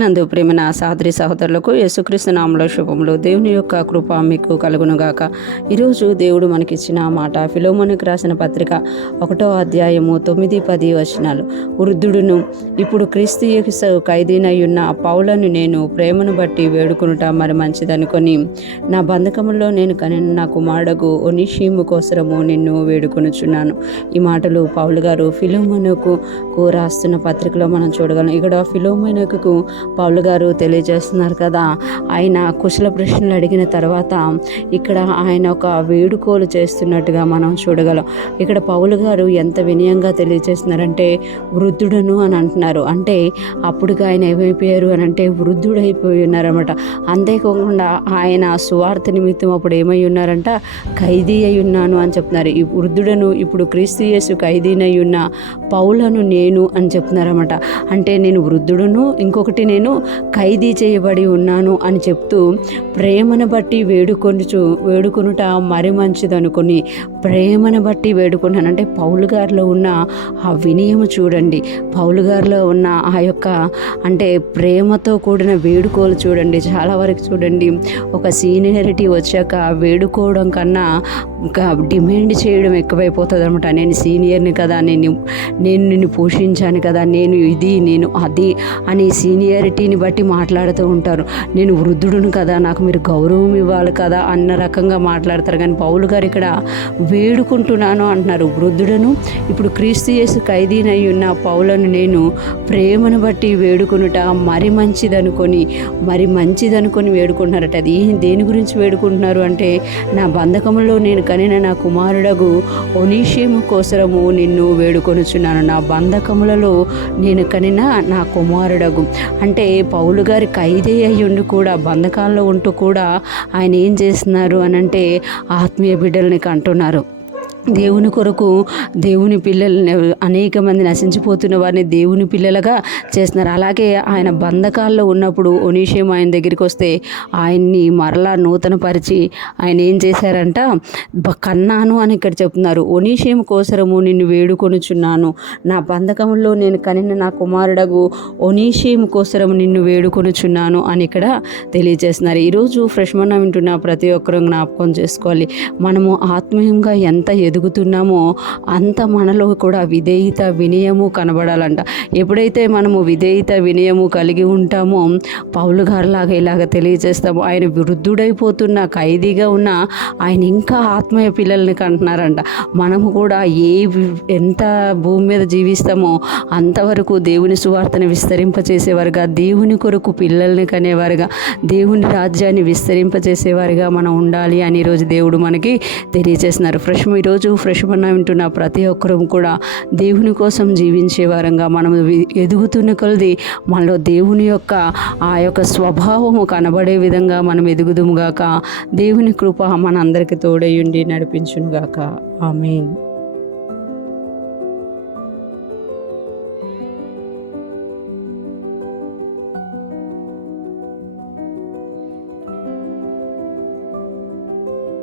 నందు ప్రేమ సహోదరి సహోదరులకు యేసుక్రీస్తు నామములో శుభములు. దేవుని యొక్క కృప మీకు కలుగునుగాక. ఈరోజు దేవుడు మనకిచ్చిన మాట ఫిలోమోనుకు రాసిన పత్రిక 1వ అధ్యాయము 9-10 వచనాలు. వృద్ధుడును ఇప్పుడు క్రీస్తు యేసు ఖైదీనయ్యున్న పౌలను నేను ప్రేమను బట్టి వేడుకొనుట మరి మంచిదనుకొని నా బంధకములో నేను కనిన నా కుమారుడగు ఒనీషీము కోసరము నిన్ను వేడుకొనుచున్నాను. ఈ మాటలు పౌలు గారు ఫిలోమోనుకు రాస్తున్న పత్రికలో మనం చూడగలం. ఇక్కడ ఫిలోమోనుకు పౌలు గారు తెలియజేస్తున్నారు కదా, ఆయన కుశల ప్రశ్నలు అడిగిన తర్వాత ఇక్కడ ఆయన ఒక వేడుకోలు చేస్తున్నట్టుగా మనం చూడగలం. ఇక్కడ పౌలు గారు ఎంత వినయంగా తెలియజేస్తున్నారంటే వృద్ధుడను అని అంటున్నారు. అంటే అప్పుడుగా ఆయన ఏమైపోయారు అని అంటే వృద్ధుడైపోయి ఉన్నారన్నమాట. అంతేకాకుండా ఆయన సువార్త నిమిత్తం అప్పుడు ఏమై ఉన్నారంట, ఖైదీ అయి ఉన్నాను అని చెప్తున్నారు. ఈ వృద్ధుడను ఇప్పుడు క్రీస్తు యేసు ఖైదీనై ఉన్న పౌలను నేను అని చెప్తున్నారన్నమాట. అంటే నేను వృద్ధుడును, ఇంకొకటి నేను ఖైదీ చేయబడి ఉన్నాను అని చెప్తూ ప్రేమను బట్టి వేడుకొనుట మరి మంచిదనుకొని ప్రేమను బట్టి వేడుకున్నాను. అంటే పౌలు గారిలో ఉన్న ఆ వినయము చూడండి, పౌలు గారిలో ఉన్న ఆ యొక్క అంటే ప్రేమతో కూడిన వేడుకోలు చూడండి. చాలా వరకు చూడండి, ఒక సీనియారిటీ వచ్చాక వేడుకోవడం కన్నా డిమాండ్ చేయడం ఎక్కువైపోతుంది అనమాట. నేను సీనియర్ని కదా, నేను నిన్ను పోషించాను కదా, నేను ఇది నేను అది అని సీనియారిటీని బట్టి మాట్లాడుతూ ఉంటారు. నేను వృద్ధుడును కదా, నాకు మీరు గౌరవం ఇవ్వాలి కదా అన్న రకంగా మాట్లాడతారు. కానీ పౌలు గారు ఇక్కడ వేడుకుంటున్నాను అంటున్నారు. వృద్ధుడను ఇప్పుడు క్రీస్తు యేసు ఖైదీనై ఉన్న పౌలను నేను ప్రేమను బట్టి వేడుకొనుట మరి మంచిదనుకొని వేడుకుంటున్నారట. అది దేని గురించి వేడుకుంటున్నారు అంటే, నా బంధకములో నేను కనిన నా కుమారుడగు ఒనీషీము కోసరము నిన్ను వేడుకొనుచున్నాను. నా బంధకములలో నేను కనిన నా కుమారుడగు అంటే పౌలు గారి ఖైదీ అయి ఉండి కూడా, బంధకాల్లో ఉంటూ కూడా ఆయన ఏం చేస్తున్నారు అని అంటే ఆత్మీయ బిడ్డల్ని కంటున్నారు. దేవుని కొరకు దేవుని పిల్లల్ని, అనేక మంది నశించిపోతున్న వారిని దేవుని పిల్లలుగా చేస్తున్నారు. అలాగే ఆయన బంధకాల్లో ఉన్నప్పుడు ఒనీషీము ఆయన దగ్గరికి వస్తే ఆయన్ని మరలా నూతనపరిచి ఆయన ఏం చేశారంట, కన్నాను అని ఇక్కడ చెప్తున్నారు. ఒనీషీము కోసరము నిన్ను వేడుకొనుచున్నాను, నా బంధకంలో నేను కనిన నా కుమారుడగు ఒనీషీము కోసరము నిన్ను వేడుకొనుచున్నాను అని ఇక్కడ తెలియజేస్తున్నారు. ఈరోజు ఫ్రెష్ మన్నా వింటున్న ప్రతి ఒక్కరూ జ్ఞాపకం చేసుకోవాలి, మనము ఆత్మీయంగా ఎంత ఎదుగుతున్నామో అంత మనలో కూడా విధేయత వినయము కనబడాలంట. ఎప్పుడైతే మనము విధేయత వినయము కలిగి ఉంటామో పౌలు గారిలాగా ఇలాగ తెలియజేస్తాము. ఆయన వృద్ధుడైపోతున్న ఖైదీగా ఉన్న ఆయన ఇంకా ఆత్మీయ పిల్లల్ని కంటున్నారంట. మనము కూడా ఎంత భూమి మీద జీవిస్తామో అంతవరకు దేవుని సువార్తను విస్తరింపచేసేవారుగా, దేవుని కొరకు పిల్లల్ని కనేవారుగా, దేవుని రాజ్యాన్ని విస్తరింపచేసేవారుగా మనం ఉండాలి అని ఈరోజు దేవుడు మనకి తెలియజేస్తున్నారు. ఈరోజు ఫ్రెష్ మన్నా వింటున్న ప్రతి ఒక్కరూ కూడా దేవుని కోసం జీవించే వారంగా మనం ఎదుగుతున్న కొలది మనలో దేవుని యొక్క ఆ యొక్క స్వభావము కనబడే విధంగా మనం ఎదుగుదుముగాక. దేవుని కృప మన అందరికీ తోడయుండి నడిపించునుగాక. ఆమేన్.